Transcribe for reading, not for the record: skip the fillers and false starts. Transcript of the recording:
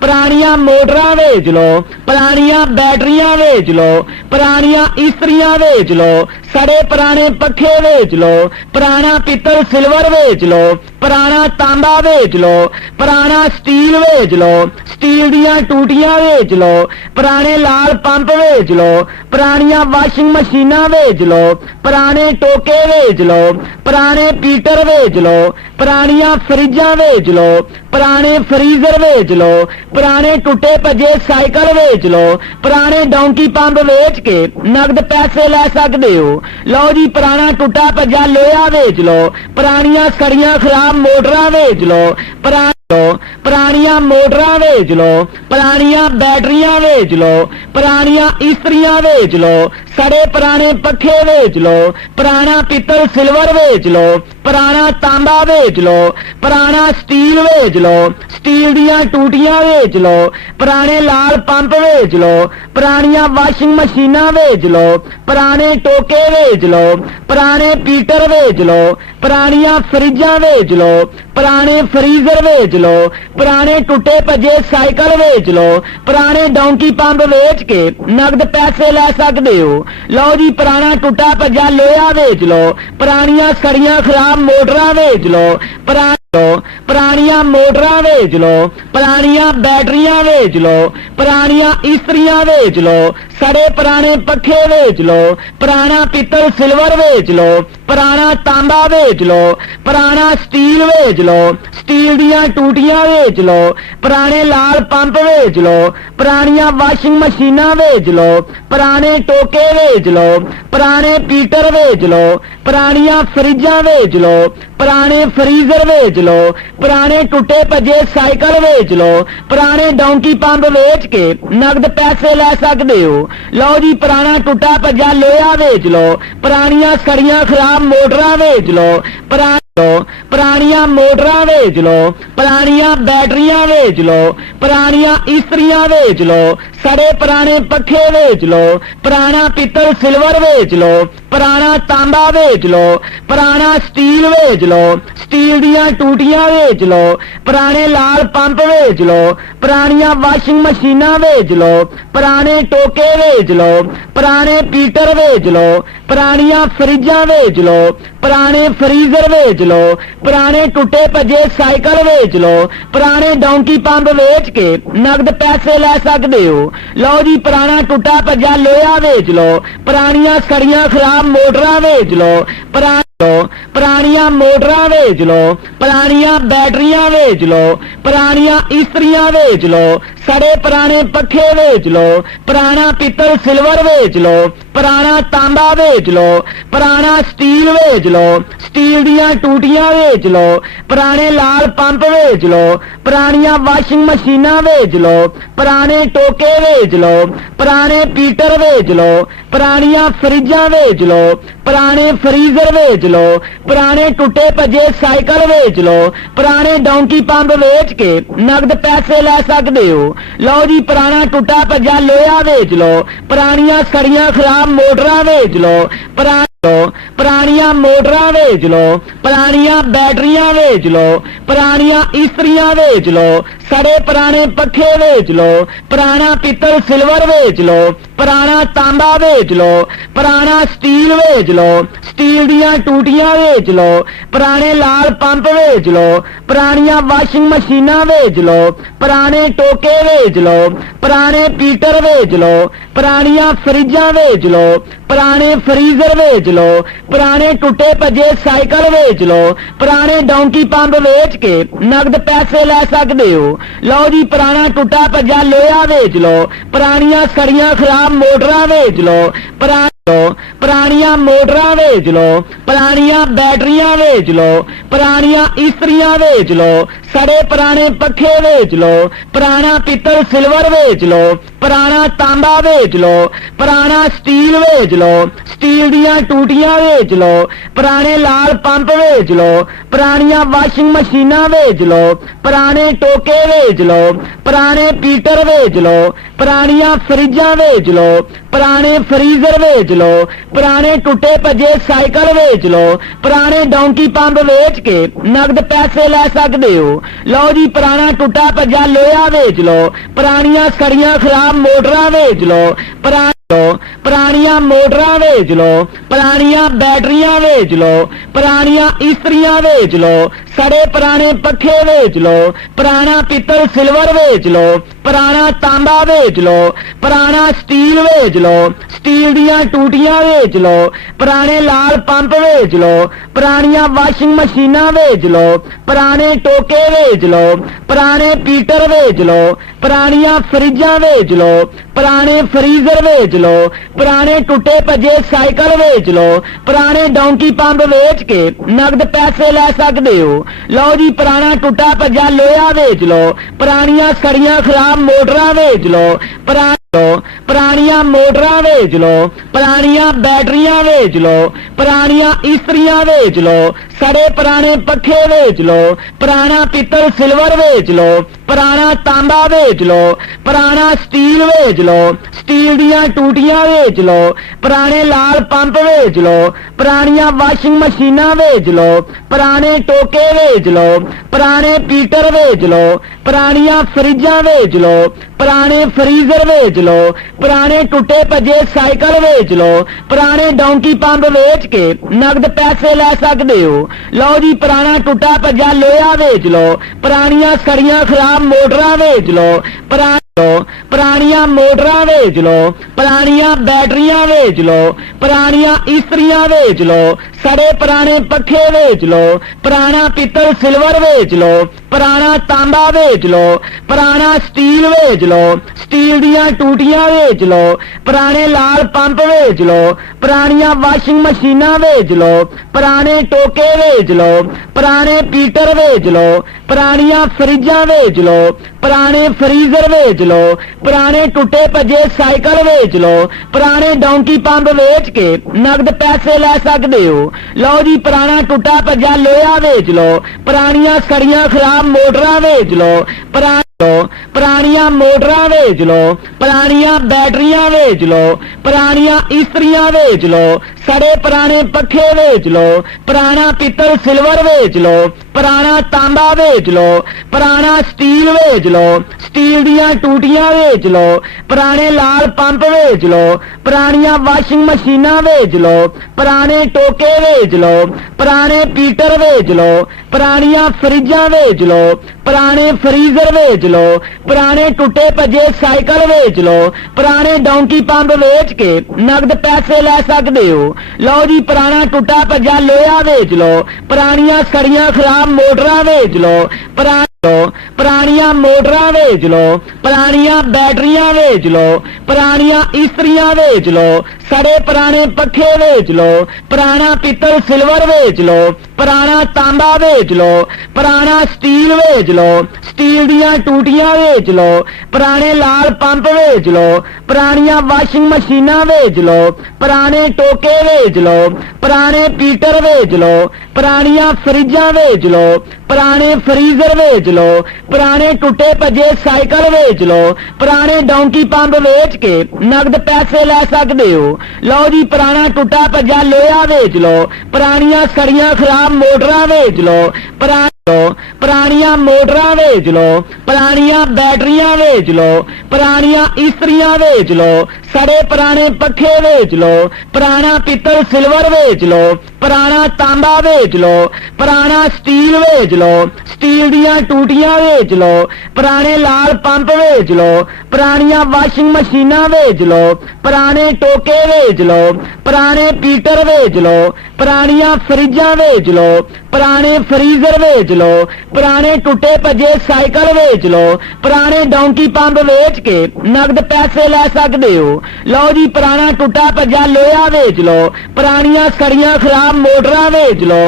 पुरानियां मोटरां वेच लो, पुरानियां बैटरियां वेच लो, पुरानियां इस्त्रियां वेच लो, सड़े पुराने पखे वेच लो, पुराना पित्तल सिल्वर वेच लो, पुराना तांबा वेच लो, पुराना स्टील वेच लो, स्टील दियां टूटियां वेच लो, पुराने लाल पंप वेच लो, पुरानियां वाशिंग मशीनां वेच लो, पुराने टोके वेच लो, पुराने पीटर वेच लो, पुरानियां फ्रिजां वेच लो, पुराने फ्रीजर वेच लो, पुराने टुटे भजे साइकिल वेच लो, पुराने डोंकी पंप वेच के नगद पैसे ले सकते हो। लो जी पुराना टुटा भजा लोहा वेच लो, पुरानियां सड़ियां खराब मोटरां वेच लो, पुरानियां मोटरां वेच लो, पुरानियां बैटरियां वेच लो, पुरानियां इस्त्रियां वेच लो, सड़े पुराने पखे वेच लो, पुराना पित्तल सिल्वर वेच लो, पुराना तांबा वेच लो, पुराना स्टील वेच लो, स्टील दियां टूटियां वेच लो, पुराने लाल पंप वेच लो, पुरानियां वाशिंग मशीनां वेच लो, पुराने टोके वेच लो, पुराने पीटर वेच लो, पुरानियां फ्रिजां वेच लो, पुराने फ्रीजर वेच लो, पुराने टुटे भजे साइकिल वेच लो, पुराने डोंकी पंप वेच के नगद पैसे ले सकते हो। लो जी पुराना टुटा भजा लोहा वेच लो, पुरानियां सड़ियां खराब मोटरां वेच लो, पुरानियां मोटरां वेच लो, पुरानियां बैटरियां वेच लो, पुरानियां इस्त्रियां वेच लो, सड़े पुराने पखे वेच लो, पुराना पित्तल सिल्वर वेच लो, पुराना तांबा वेच लो, पुराना स्टील वेच लो, स्टील दियां टूटियां वेच लो, पुराने लाल पंप वेच लो, पुरानियां वाशिंग मशीनां वेच लो, पुराने टोके वेच लो, पुराने पीटर वेच लो, पुरानियां फ्रिजां वेच लो, पुराने फ्रीजर वेच लो, पुराने टुटे भजे साइकिल वेच लो, पुराने डोंकी पंप वेच के नगद पैसे ले सकते हो। लो जी पुराना टुटा भजा लोहा वेच लो, पुरानियां सड़ियां खराब मोटरां वेच लो, पुरानियां मोटरां वेच लो, पुरानियां बैटरियां वेच लो, पुरानियां इस्त्रियां वेच लो, सड़े पुराने पखे वेच लो, पुराना पित्तल सिल्वर वेच लो, पुराना तांबा वेच लो, पुराना स्टील वेच लो, स्टील दियां टूटियां वेच लो, पुराने लाल पंप वेच लो, पुरानियां वाशिंग मशीनां वेच लो, पुराने टोके वेच लो, पुराने पीटर वेच लो, पुरानियां फ्रिजां वेच लो, पुराने फ्रीजर वेच लो, पुराने टुटे भजे साइकिल वेच लो, पुराने डोंकी पंप वेच के नगद पैसे ले सकते हो। लो जी पुराना टुटा भजा लोहा वेच लो, पुरानियां सड़ियां खराब मोटरां वेच लो, पुरानियां मोटरां वेच लो, पुरानियां बैटरियां वेच लो, पुरानियां इस्त्रियां वेच लो, सड़े पुराने पखे वेच लो, पुराना पित्तल सिल्वर वेच लो, पुराना तांबा वेच लो, पुराना स्टील वेच लो, स्टील दियां टूटियां वेच लो, पुराने लाल पंप वेच लो, पुरानियां वाशिंग मशीनां वेच लो, पुराने टोके वेच लो, पुराने पीटर वेच लो, पुरानियां फ्रिजां वेच लो, पुराने फ्रीजर वेच लो, पुराने टुटे भजे साइकिल वेच लो, पुराने डोंकी पंप वेच के नगद पैसे ले सकते हो। लो जी पुराना टुटा भजा लोहा वेच लो, पुरानियां सड़ियां खराब मोटरां वेच लो, पुरानियां मोटरां वेच लो, पुरानियां बैटरियां वेच लो, पुरानियां इस्त्रियां वेच लो, सड़े पुराने पखे वेच लो, पुराना पित्तल सिल्वर वेच लो, पुराना तांबा वेच लो, पुराना स्टील वेच लो, स्टील दियां टूटियां वेच लो, पुराने लाल पंप वेच लो, पुरानियां वाशिंग मशीनां वेच लो, पुराने टोके वेच लो, पुराने पीटर वेच लो, पुरानियां फ्रिजां वेच लो, पुराने फ्रीजर वेच लो, पुराने टुटे भजे साइकिल वेच लो, पुराने डोंकी पंप वेच के नगद पैसे ले सकते हो। लो जी पुराना टुटा भजा लोहा वेच लो, पुरानियां सड़ियां खराब मोटरां वेच लो, पुरानियां मोटरां वेच लो, पुरानियां बैटरियां वेच लो, पुरानियां इस्त्रियां वेच लो, सड़े पुराने पखे वेच लो, पुराना पित्तल सिल्वर वेच लो, पुराना तांबा वेच लो, पुराना स्टील वेच लो, स्टील दियां टूटियां वेच लो, पुराने लाल पंप वेच लो, पुरानियां वाशिंग मशीनां वेच लो, पुराने टोके वेच लो, पुराने पीटर वेच लो, पुरानियां फ्रिजां वेच लो, पुराने फ्रीजर वेच लो, पुराने टुटे भजे साइकिल वेच लो, पुराने डोंकी पंप वेच के नगद पैसे ले सकते हो। लो जी पुराना टुटा भज्जा लोहा वेच लो, पुरानियां सड़ियां खराब मोटरां वेच लो, पुरानियां मोटरां वेच लो, पुरानियां बैटरियां वेच लो, पुरानियां इस्त्रियां वेच लो, सड़े पुराने पखे वेच लो, पुराना पित्तल सिल्वर वेच लो, पुराना तांबा वेच लो, पुराना स्टील वेच लो, स्टील दियां टूटियां वेच लो, पुराने लाल पंप वेच लो, पुरानियां वाशिंग मशीनां वेच लो, पुराने टोके वेच लो, पुराने पीटर वेच लो, पुरानियां फ्रिजां वेच लो, पुराने फ्रीजर वेच लो, पुराने टुटे भजे साइकिल वेच लो, पुराने डोंकी पंप वेच के नगद पैसे ले सकते हो। लो जी पुराना टुटा भजा लोहा वेच लो, पुरानियां सड़ियां खराब मोटरां वेच लो, पुरानियां मोटरां वेच लो, पुरानियां बैटरियां वेच लो, पुरानियां इस्त्रियां वेच लो, सड़े पुराने पखे वेच लो, पुराना पित्तल सिल्वर वेच लो, पुराना तांबा वेच लो, पुराना स्टील वेच लो, स्टील दियां टूटियां वेच लो, पुराने लाल पंप वेच लो, पुरानियां वाशिंग मशीनां वेच लो, पुराने टोके वेच लो, पुराने पीटर वेच लो, पुरानियां फ्रिजां वेच लो, पुराने फ्रीजर वेच लो, पुराने टुटे भजे साइकिल वेच लो, पुराने डोंकी पंप वेच के नगद पैसे ले सकते हो। लो जी पुराना टुटा भजा लोहा वेच लो, पुरानियां सड़ियां खराब मोटरां वेच लो, पुरानियां मोटरां वेच लो, पुरानियां बैटरियां वेच लो, पुरानियां इस्त्रियां वेच लो, सड़े पुराने पखे वेच लो, पुराना पित्तल सिल्वर वेच लो, पुराना तांबा वेच लो, पुराना स्टील वेच लो, स्टील दियां टूटियां वेच लो, पुराने लाल पंप वेच लो, पुरानियां वाशिंग मशीनां वेच लो, पुराने टोके वेच लो, पुराने पीटर वेच लो, पुरानियां फ्रिजां वेच लो, पुराने फ्रीजर वेच लो, पुराने टुटे भजे साइकिल वेच लो, पुराने डोंकी पंप वेच के नगद पैसे ले सकते हो। लो जी पुराना टुटा भजा लोहा वेच लो, पुरानियां सड़ियां खराब मोटरां वेच लो, पुरानियां मोटरां वेच लो, पुरानियां बैटरियां वेच लो, पुरानियां इस्त्रियां वेच लो, सड़े पुराने पखे वेच लो, पुराना पित्तल सिल्वर वेच लो, पुराना तांबा वेच लो, पुराना स्टील वेच लो, स्टील दियां टूटियां वेच लो, पुराने लाल पंप वेच लो, पुरानियां वाशिंग मशीनां वेच लो, पुराने टोके वेच लो, पुराने पीटर वेच लो, पुरानियां फ्रिजां वेच लो, पुराने फ्रीजर वेच लो, पुराने टुटे भजे साइकिल वेच लो, पुराने डोंकी पंप वेच के नगद पैसे ले सकते हो। लो जी पुराना टुटा भजा लोहा वेच लो, पुरानियां सड़ियां खराब मोटरां वेच लो, पुरानियां मोटरां वेच लो, पुरानियां बैटरियां वेच लो, पुरानियां इस्त्रियां वेच लो, सड़े पुराने पखे वेच लो, पुराना पित्तल सिल्वर वेच लो, पुराना तांबा वेच लो, पुराना स्टील वेच लो, स्टील दियां टूटियां वेच लो, पुराने लाल पंप वेच लो, पुरानियां वाशिंग मशीनां वेच लो, पुराने टोके वेच लो, पुराने पीटर वेच लो, पुरानियां फ्रिजां वेच लो, पुराने फ्रीजर वेच लो, पुराने टुटे भजे साइकिल वेच लो, पुराने डोंकी पंप वेच के नगद पैसे ले सकते हो। लो जी पुराना टुटा भजा लोहा वेच लो, पुरानियां सड़ियां खराब मोटरां वेच लो, पुरानियां मोटरां वेच लो, पुरानियां बैटरियां वेच लो, पुरानियां इस्त्रियां वेच लो, सड़े पुराने पखे वेच लो, पुराना पित्तल सिल्वर वेच लो, पुराना तांबा वेच लो, पुराना स्टील वेच लो, स्टील दियां टूटियां वेच लो, पुराने लाल पंप वेच लो, पुरानियां वाशिंग मशीनां वेच लो, पुराने टोके वेच लो, पुराने पीटर वेच लो, पुरानियां फ्रिजां वेच लो, पुराने फ्रीजर वेच लो, पुराने टुटे भजे साइकिल वेच लो, पुराने डोंकी पंप वेच के नगद पैसे ले सकते हो। लो जी पुराना टुटा भजा लोहा वेच लो, पुरानियां सड़ियां खराब मोटरां वेच लो,